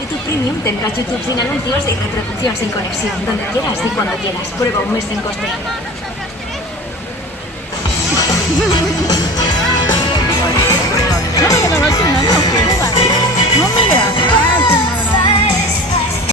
YouTube Premium tendrás YouTube sin anuncios y reproducción sin conexión, donde quieras y cuando quieras. Prueba un mes sin coste.